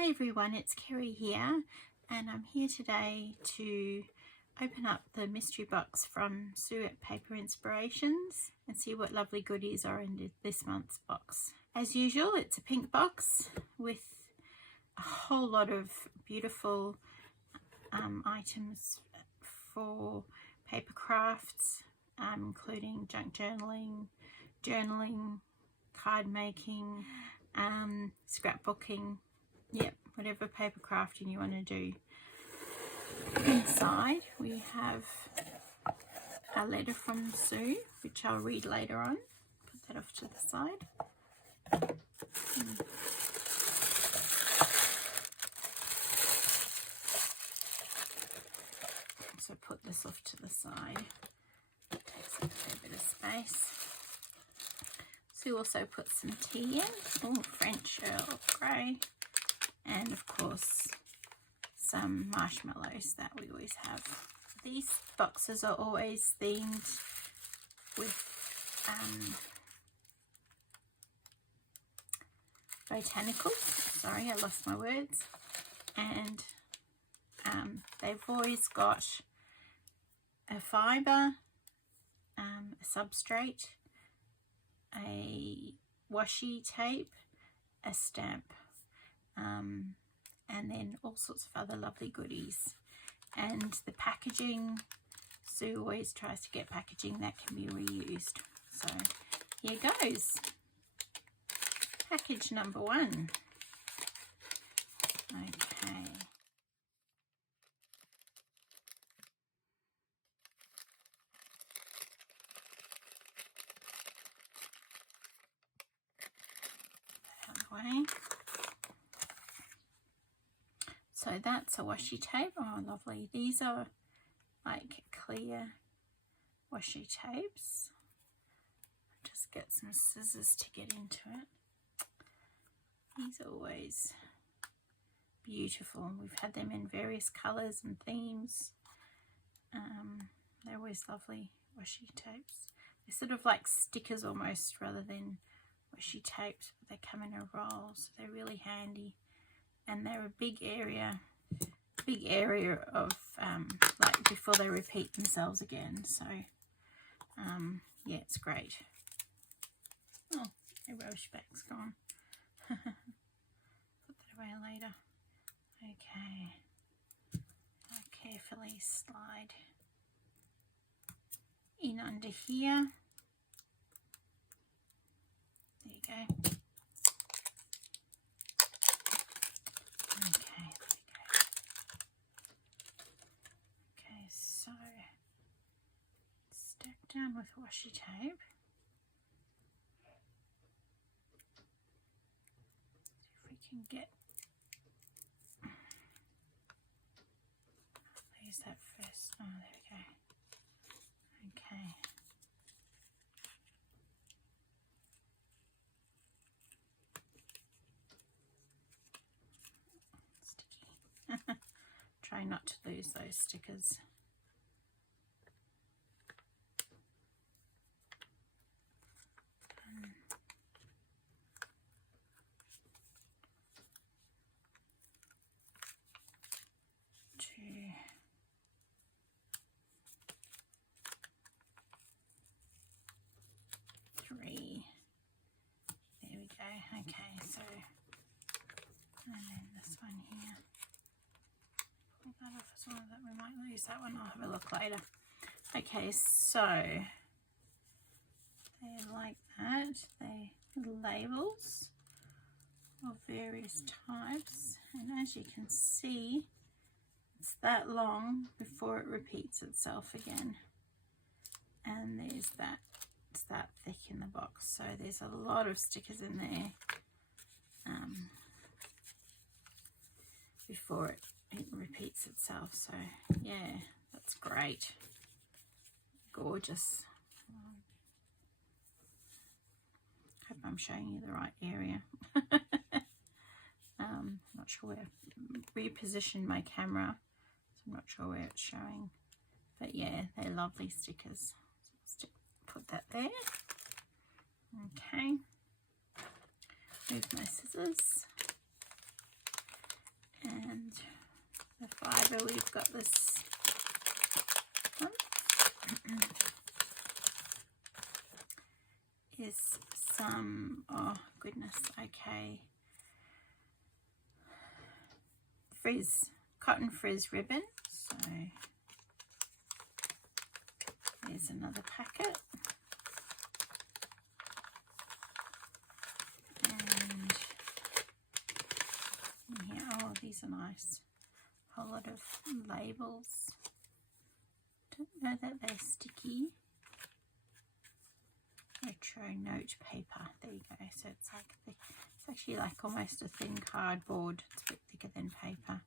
Hi everyone, it's Kerry here, and I'm here today to open up the mystery box from Sue at Paper Inspirations and see what lovely goodies are in this month's box. As usual, it's a pink box with a whole lot of beautiful items for paper crafts, including junk journaling, card making, scrapbooking. Yep, whatever paper crafting you want to do. Inside we have a letter from Sue, which I'll read later on. Put that off to the side. So put this off to the side. Takes up a fair bit of space. Sue also put some tea in. Oh, French Earl Grey. And of course some marshmallows that we always have. These boxes are always themed with botanicals. Sorry, I lost my words. And they've always got a fibre, a substrate, a washi tape, a stamp, and then all sorts of other lovely goodies. And the packaging, Sue always tries to get packaging that can be reused. So here goes. Package number 1. Okay. Out of the way. So that's a washi tape. Oh, lovely. These are like clear washi tapes. Just get some scissors to get into it. These are always beautiful. We've had them in various colours and themes. They're always lovely washi tapes. They're sort of like stickers almost rather than washi tapes, but they come in a roll, so they're really handy. And they're a big area of like before they repeat themselves again. So yeah, it's great. Oh, the rubbish bag's gone. Put that away later. Okay, I'll carefully slide in under here. There you go. Down with washi tape. See if we can get, I'll use that first. Oh, there we go. Okay. Sticky. Try not to lose those stickers. There we go. Okay, so and then this one here. Pull that off as well. That we might lose that one. I'll have a look later. Okay, so they're like that. They're labels of various types, and as you can see, it's that long before it repeats itself again. And there's that. It's that thick in the box, so there's a lot of stickers in there before it repeats itself. So yeah, that's great. Gorgeous. Hope I'm showing you the right area. Not sure where I repositioned my camera, so I'm not sure where it's showing, but yeah, they're lovely stickers. So put that there. Okay, move my scissors. And the fibre, we've got this one. Is some, oh goodness, okay, cotton frizz ribbon. So there's another packet. And here, oh, these are nice. A whole lot of labels. Don't know that they're sticky. Retro note paper. There you go. So it's like it's actually like almost a thin cardboard. It's a bit thicker than paper.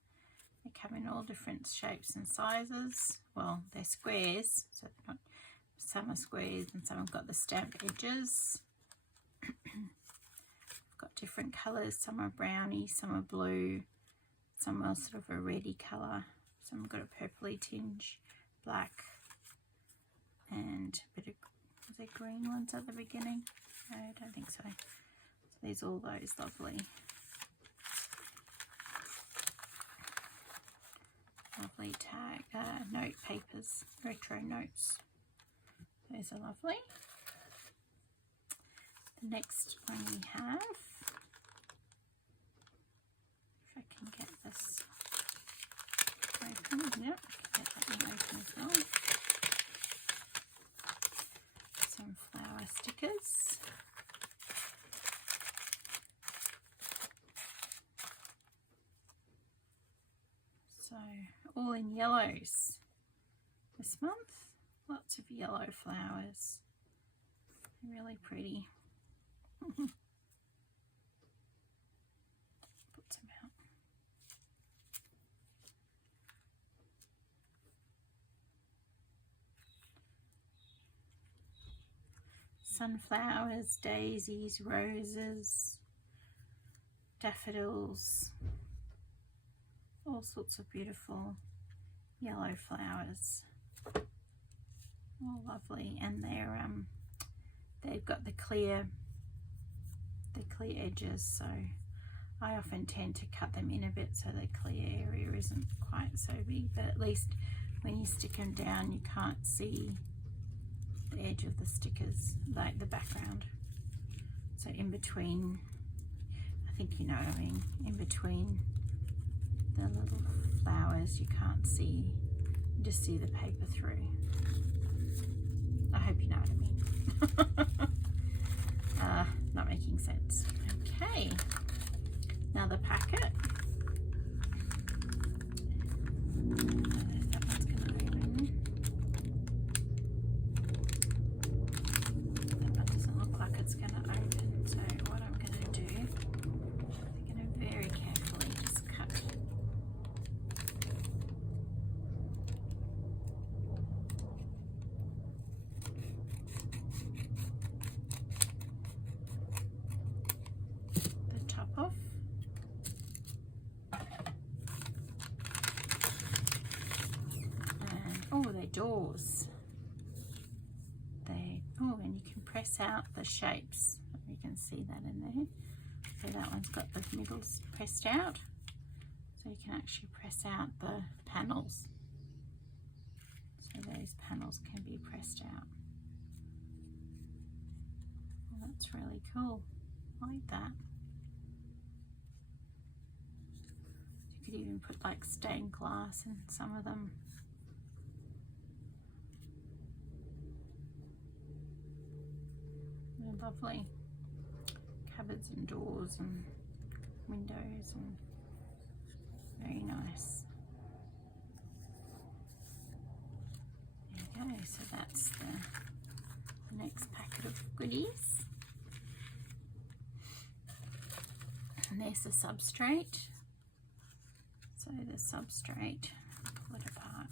They come in all different shapes and sizes. Well, they're squares, so they're not. Some are squares and some have got the stamped edges. Got different colours. Some are browny, some are blue, some are sort of a reddy colour. Some have got a purpley tinge, black, and a bit of. Was there green ones at the beginning? No, I don't think so. So there's all those lovely tag note papers, retro notes. Those are lovely. The next one we have, if I can get this open, yep, I can get that one open as well. Some flower stickers. So all in yellows this month. Lots of yellow flowers. Really pretty. Put some out. Sunflowers, daisies, roses, daffodils, all sorts of beautiful yellow flowers. All lovely, and they've got the clear edges, so I often tend to cut them in a bit so the clear area isn't quite so big, but at least when you stick them down you can't see the edge of the stickers, like the background. So in between, I think you know what I mean, in between the little flowers you can't see, you just see the paper through. I hope you know what I mean. Not making sense. Okay, another packet. That one's going to open. That one doesn't look like it's going to open, so what I'm going to do, I'm going to very carefully just cut the top off. And oh, they're doors. And you can press out the shapes. You can see that in there. So that one's got the middles pressed out. So you can actually press out the panels. So those panels can be pressed out. Well, that's really cool. I like that. You could even put like stained glass in some of them. They're lovely. Cupboards and doors and windows, and very nice. There you go, so that's the next packet of goodies. And there's the substrate. So the substrate, pull it apart,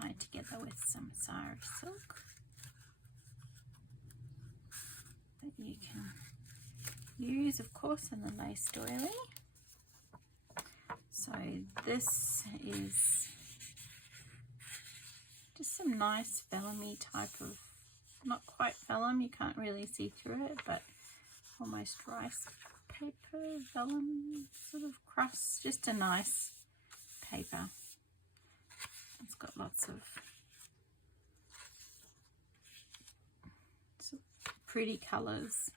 tied together with some sari silk that you can use, of course, in the lace doily. So this is just some nice vellum-y type of, not quite vellum, you can't really see through it, but almost rice paper, vellum sort of crust, just a nice paper. It's got lots of pretty colours,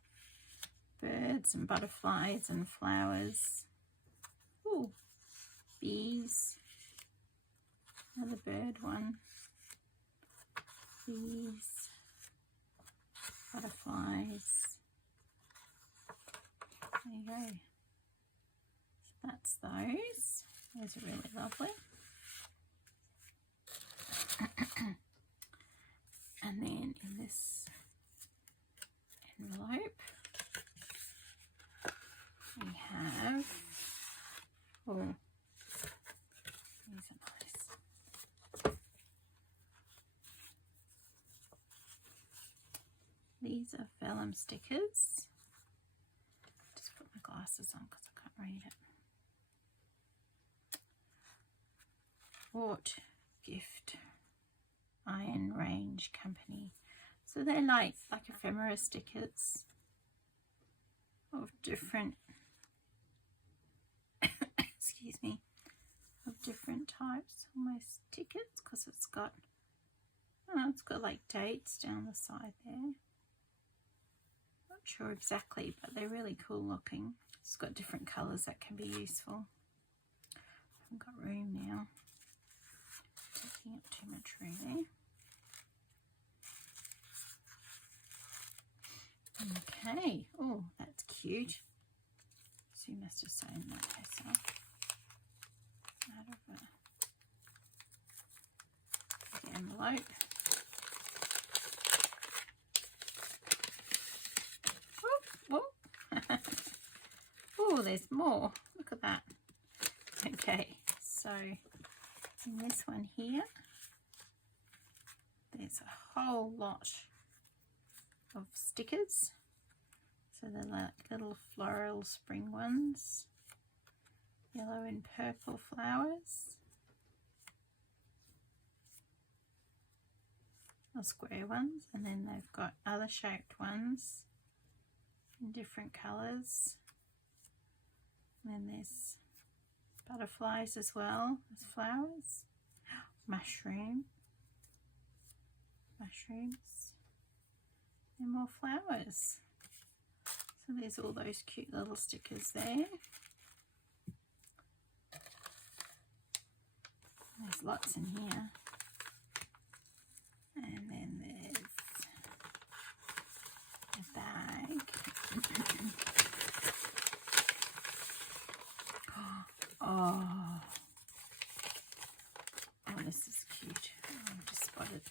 birds and butterflies and flowers. Ooh, bees, another bird one, bees, butterflies. There you go. So that's those. Those are really lovely. And then in this envelope we have, oh, these are nice. These are vellum stickers. Just put my glasses on because I can't read it. Bought gift Iron Range Company. So they're like ephemera stickers of different excuse me, of different types, almost tickets, because it's got like dates down the side there. Not sure exactly, but they're really cool looking. It's got different colours that can be useful. I haven't got room now. Taking up too much room there. Okay, oh, that's cute. So you must have sewn that herself out of the envelope. Oh, oh. Oh, there's more. Look at that. Okay, so in this one here, there's a whole lot of stickers. So they're like little floral spring ones, yellow and purple flowers, or square ones, and then they've got other shaped ones in different colours. And then there's butterflies as well as flowers, mushrooms, and more flowers. So there's all those cute little stickers there. There's lots in here. And then there's a bag. Oh, this is cute. I've just spotted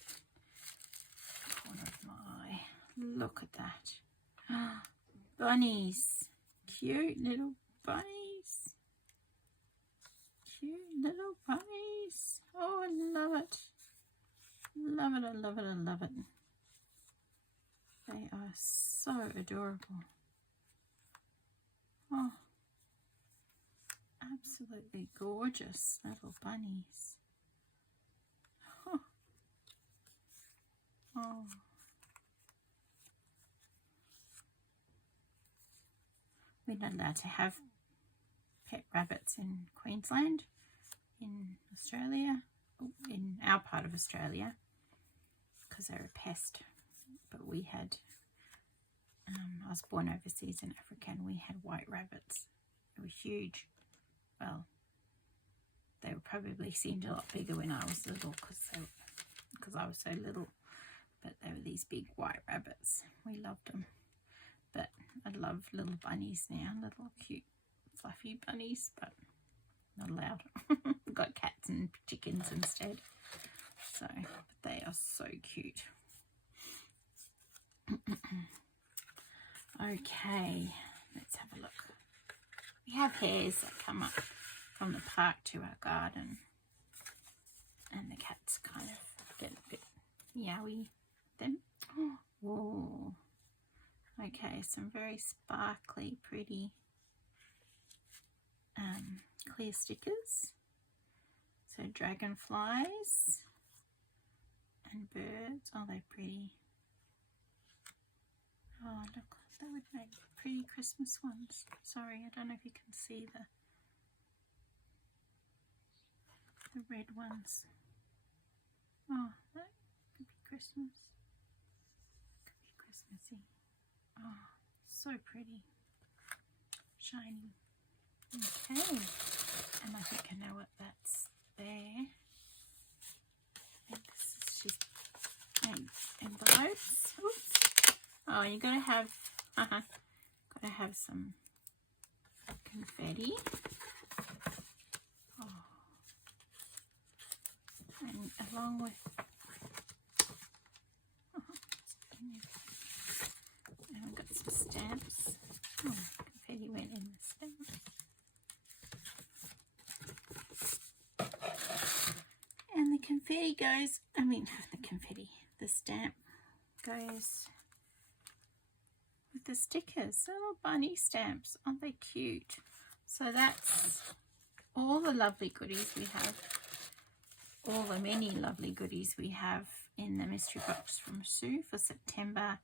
the corner of my eye. Look at that. Bunnies. Cute little bunnies. Cute little bunnies. Oh, I love it. Love it, I love it, I love it. They are so adorable. Oh, absolutely gorgeous little bunnies. Oh. Oh. We're not allowed to have pet rabbits in Queensland, in Australia, in our part of Australia, because they're a pest. But we had, I was born overseas in Africa, and we had white rabbits. They were huge. Well, they were probably seemed a lot bigger when I was little, because I was so little. But they were these big white rabbits. We loved them. But I love little bunnies now, little cute fluffy bunnies, but not allowed. Got cats and chickens instead. So, but they are so cute. Okay, let's have a look. We have hares that come up from the park to our garden, and the cats kind of get a bit meowy then. Oh, whoa. Okay, some very sparkly, pretty clear stickers. So dragonflies and birds. Oh, they're pretty. Oh, look, they were would make pretty Christmas ones. Sorry, I don't know if you can see the red ones. Oh, that could be Christmas. Could be Christmassy. Oh, so pretty. Shiny. Okay. And I think I know what that's there. I think this is just envelopes. Oops. Oh, you gotta have some confetti. Oh. And along with and I've got some stamps. Oh, confetti went in the stamps. And the confetti goes, the stamp goes with the stickers. Little bunny stamps. Aren't they cute? So that's all the lovely goodies we have. All the many lovely goodies we have in the mystery box from Sue for September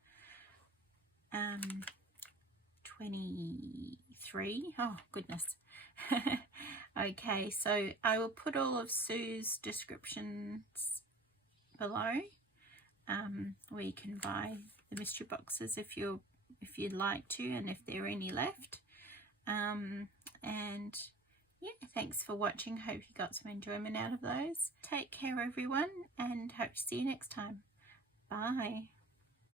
23. Oh goodness. Okay, so I will put all of Sue's descriptions below, where you can buy the mystery boxes if you'd like to, and if there are any left. And yeah, thanks for watching. Hope you got some enjoyment out of those. Take care everyone, and hope to see you next time. Bye.